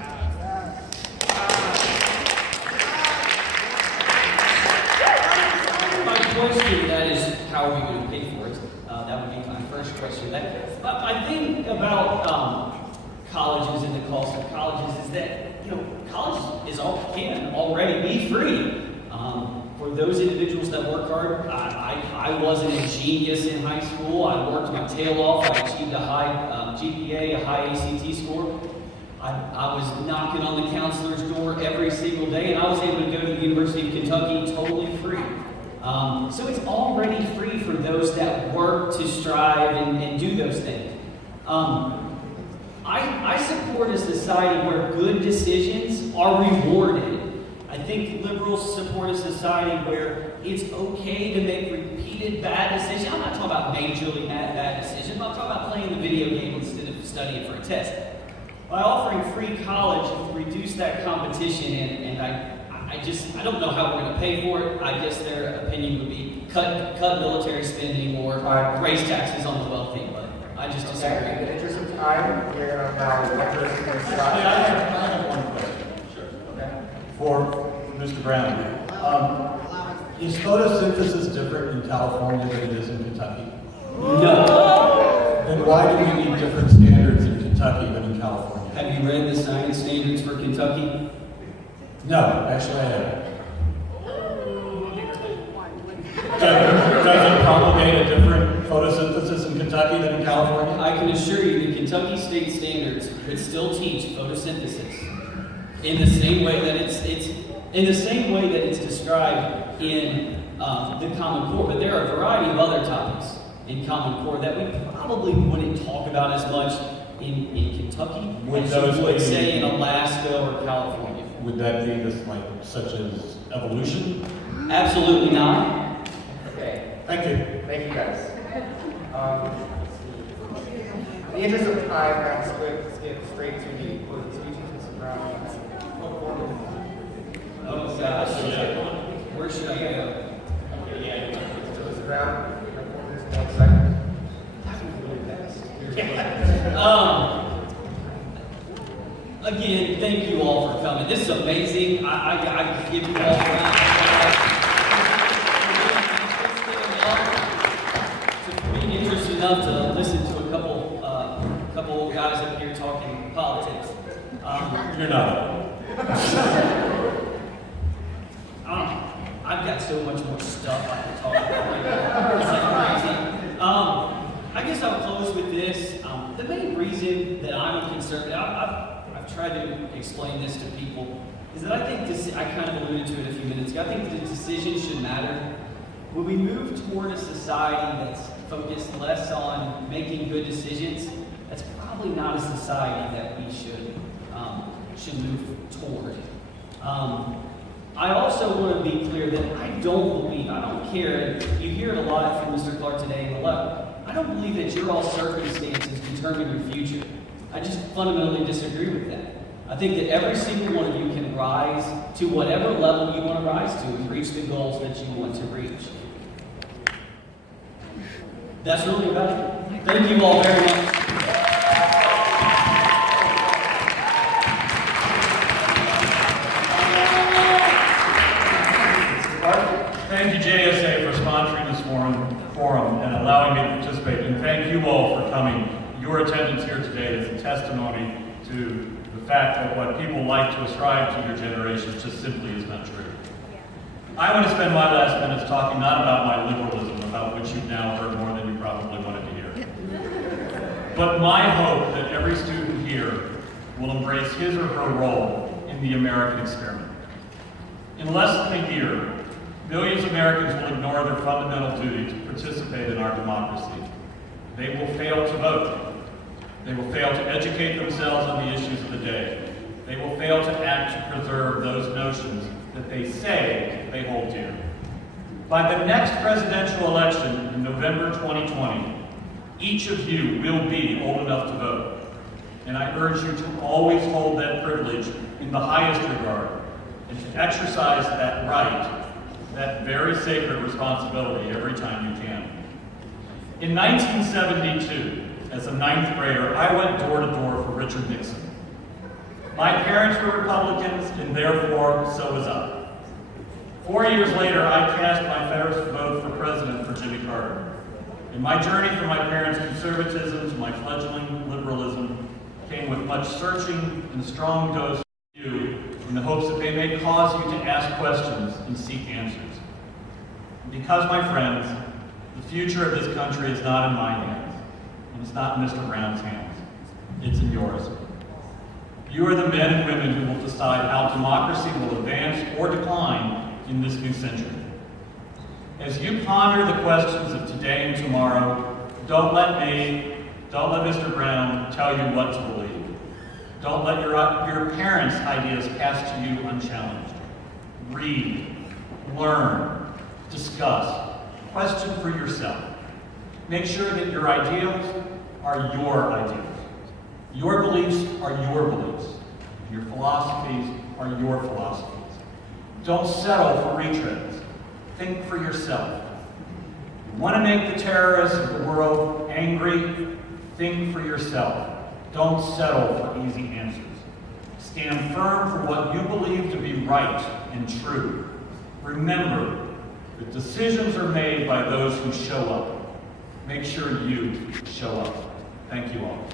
My question to that is, how are we going to pay for it? That would be my first question. My thing about colleges and the cost of colleges is that, college can already be free. For those individuals that work hard, I wasn't a genius in high school. I worked my tail off. I achieved a high GPA, a high ACT score. I was knocking on the counselor's door every single day, and I was able to go to the University of Kentucky totally free. So it's already free for those that work to strive and do those things. I support a society where good decisions are rewarded. I think liberals support a society where it's okay to make repeated bad decisions. I'm not talking about majorly bad decisions, but I'm talking about playing the video game instead of studying for a test. By offering free college, reduce that competition, and I don't know how we're going to pay for it. I guess their opinion would be cut military spending or raise taxes on the wealthy, but I just disagree. In the interest of time, we're going to now let Mr. Scott. Yeah, I have one question. Sure. Okay. For Mr. Brown. Is photosynthesis different in California than it is in Kentucky? No. Then why do we need different standards in Kentucky than in California? Have you read the science standards for Kentucky? No, actually I haven't. Does it promulgate a different photosynthesis in Kentucky than in California? I can assure you that Kentucky state standards would still teach photosynthesis in the same way that it's described in the Common Core. But there are a variety of other topics in Common Core that we probably wouldn't talk about as much in Kentucky as you would say in Alaska or California. Would that be this, like, such as evolution? Absolutely not. Okay. Thank you. Thank you, guys. In the interest of time, we're going to skip straight to the closing speeches. Mr. Brown. Oh gosh. Where should I go? Mr. Brown, there's 1 second. Again, thank you all for coming. This is amazing. I give you all a round to be interested enough to listen to a couple guys up here talking politics. You're not. I've got so much more stuff I can talk about. It's like crazy. I guess I'll close with this. The main reason that I'm a conservative, I've tried to explain this to people, is that I think this, I kind of alluded to it a few minutes ago, I think the decision should matter. When we move toward a society that's focused less on making good decisions, that's probably not a society that we should move toward. I also want to be clear that I don't care, and you hear it a lot from Mr. Clark today in the left, I don't believe that your all circumstances determine your future. I just fundamentally disagree with that. I think that every single one of you can rise to whatever level you want to rise to and reach the goals that you want to reach. That's really about it. Thank you all very much. Thank you, JSA, for sponsoring this forum and allowing me to participate. And thank you all for coming. Your attendance here today is a testimony to the fact that what people like to ascribe to your generation just simply is not true. I want to spend my last minutes talking not about my liberalism, about which you've now heard more than you probably wanted to hear, but my hope that every student here will embrace his or her role in the American experiment. In less than a year, millions of Americans will ignore their fundamental duty to participate in our democracy. They will fail to vote. They will fail to educate themselves on the issues of the day. They will fail to act to preserve those notions that they say they hold dear. By the next presidential election in November 2020, each of you will be old enough to vote. And I urge you to always hold that privilege in the highest regard and to exercise that right, that very sacred responsibility every time you can. In 1972, as a 9th grader, I went door to door for Richard Nixon. My parents were Republicans, and therefore, so was I. 4 years later, I cast my first vote for president for Jimmy Carter. And my journey from my parents' conservatism to my fledgling liberalism came with much searching and a strong dose of you in the hopes that they may cause you to ask questions and seek answers. Because, my friends, the future of this country is not in my hands, and it's not in Mr. Brown's hands. It's in yours. You are the men and women who will decide how democracy will advance or decline in this new century. As you ponder the questions of today and tomorrow, don't let Mr. Brown tell you what to believe. Don't let your parents' ideas pass to you unchallenged. Read, learn, discuss, question for yourself. Make sure that your ideals are your ideals. Your beliefs are your beliefs. Your philosophies are your philosophies. Don't settle for retreads. Think for yourself. You want to make the terrorists of the world angry? Think for yourself. Don't settle for easy answers. Stand firm for what you believe to be right and true. Remember that decisions are made by those who show up. Make sure you show up. Thank you all.